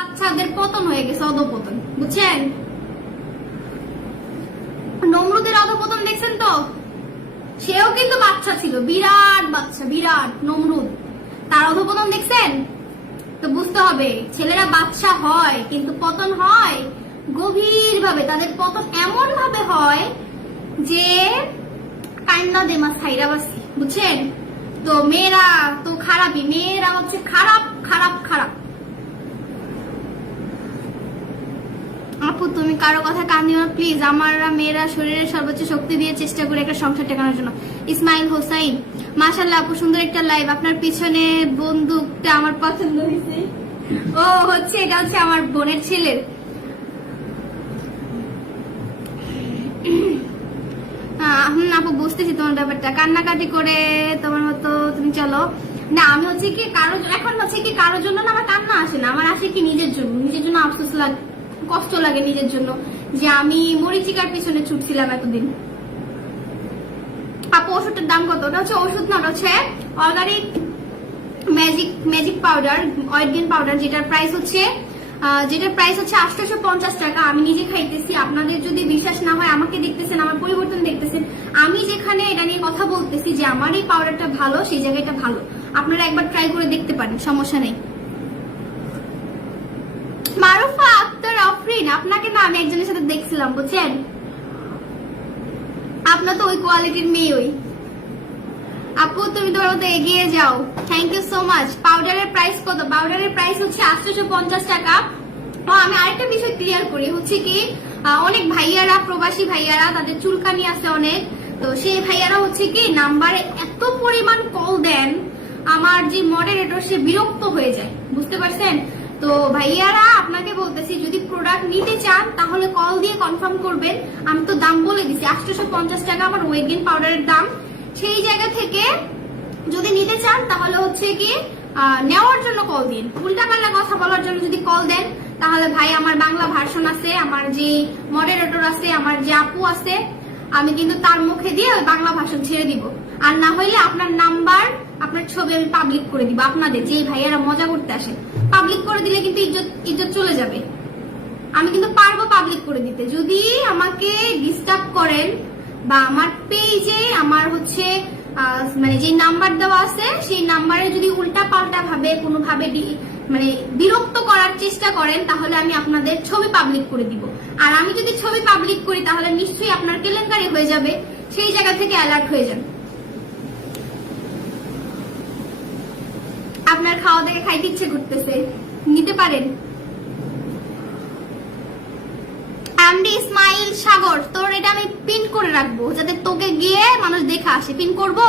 বাচ্চাদের পতন হয়ে গেছে, অধপতন, বুঝছেন? নমরুদের অধপতন দেখছেন তো? সেও কিন্তু বাচ্চা ছিল, বিরাট বাচ্চা, বিরাট নমরুদ, তার অধপতন দেখছেন? তো বুঝতে হবে ছেলেরা বাচ্চা হয় কিন্তু পতন হয় গভীর ভাবে। তাদের পতন এমন ভাবে হয় যে কান্না দেমা ছাইরাবাসি, বুঝছেন? তো মেয়েরা তো খারাপই, মেয়েরা হচ্ছে খারাপ খারাপ খারাপ। আপু তুমি কারো কথা কান দিও না প্লিজ, আমরা মেয়েরা শরীরের সর্বোচ্চ শক্তি দিয়ে চেষ্টা করি একটা সংসার টেকানোর জন্য। ইসমাইল হোসাইন, মাশাআল্লাহ আপু সুন্দর একটা লাইভ, আপনার পিছনে বন্দুকটা আমার পছন্দ হয়েছে। ও হচ্ছে এটা হচ্ছে আমার বোনের ছেলের। আপু বুঝতেছি তোমার ব্যাপারটা, কান্নাকাটি করে তোমার মতো তুমি চলো না। আমি হচ্ছে কি কারো এখন হচ্ছে কি কারোর জন্য না আমার কান্না আসে না, আমার আসে কি নিজের জন্য, নিজের জন্য আফসোস লাগে, কষ্ট লাগে নিজের জন্য যে আমি মরিচিকার পিছনে ছুটছিলাম এতদিন। আপু ওষুধটার দাম কত? ওটা হচ্ছে ওষুধ না, ওটা হচ্ছে organic magic powder, weight gain powder, যেটার প্রাইস হচ্ছে 850 টাকা। আমি নিজে খাইতেছি, আপনাদের যদি বিশ্বাস না হয় আমাকে দেখতেছেন, আমার পরিবর্তন দেখতেছেন। আমি যেখানে এটা নিয়ে কথা বলতেছি যে আমার এই পাউডারটা ভালো, সেই জায়গাটা ভালো, আপনারা একবার ট্রাই করে দেখতে পারেন, সমস্যা নেই। মারুফা আক্তার আফরিন, আপনাকে না আমি একজনের সাথে দেখছিলাম, বুঝছেন? আপনার তো ওই কোয়ালিটির মেয়ে ওই। আপু তুমি তোমার মতো এগিয়ে যাও, থ্যাংক ইউ সো মাচ। পাউডারের প্রাইস কত? পাউডারের প্রাইস হচ্ছে 850 টাকা। আমি আরেকটা বিষয় ক্লিয়ার করি, হচ্ছে কি অনেক ভাইয়ারা, প্রবাসী ভাইয়ারা, তাদের চুলকানি আছে অনেক, তো সেই ভাইয়ারা হচ্ছে কি নাম্বারে এত পরিমাণ কল দেন, আমার যে মডারেটর সে বিরক্ত হয়ে যায়, বুঝতে পারছেন? তো ভাইয়ারা আপনাকে বলতেছি যদি প্রোডাক্ট নিতে চান তাহলে কল দিয়ে কনফার্ম করবেন। আমি তো দাম বলে দিছি 850 টাকা আমার ওয়েট গেইন পাউডারের দাম। সেই জায়গা থেকে যদি নিতে চান তাহলে হচ্ছে কি নেওয়ার জন্য কল দিন, উল্টাপাল্টা কথা বলার জন্য যদি কল দেন তাহলে ভাই আমার বাংলা ভার্সন আছে, আমার যে মডারেটর আছে, আমার যে আপু আছে, আমি কিন্তু তার মুখে দিয়ে বাংলা ভাষণ ছেড়ে দিব। আর না হইলে আপনার নাম্বার, আপনার ছবি আমি পাবলিক করে দিব। আপনাদের যে ভাইয়ারা মজা করতে আসে পাবলিক করে দিলে কিন্তু ইজ্জত চলে যাবে। আমি কিন্তু পারবো পাবলিক করে দিতে। যদি আমাকে ডিস্টার্ব করেন বা আমার পেজে আমার হচ্ছে মানে যে নাম্বার দেওয়া আছে সেই নাম্বারে যদি উল্টা পাল্টা ভাবে কোনোভাবে মানে বিরক্ত করার চেষ্টা করেন তাহলে আমি আপনাদের ছবি পাবলিক করে দিব। আর আমি যদি ছবি পাবলিক করি তাহলে নিশ্চয়ই আপনার কেলেঙ্কারি হয়ে যাবে, সেই জায়গা থেকে অ্যালার্ট হয়ে যান। আপনার খাওয়া দেখে খাইতে ইচ্ছে করতেছে, নিতে পারেন। এমডি ইসমাইল সাগর, তোর এটা আমি পিন করে রাখবো যাতে তোকে গিয়ে মানুষ দেখে আসে। পিন করবো।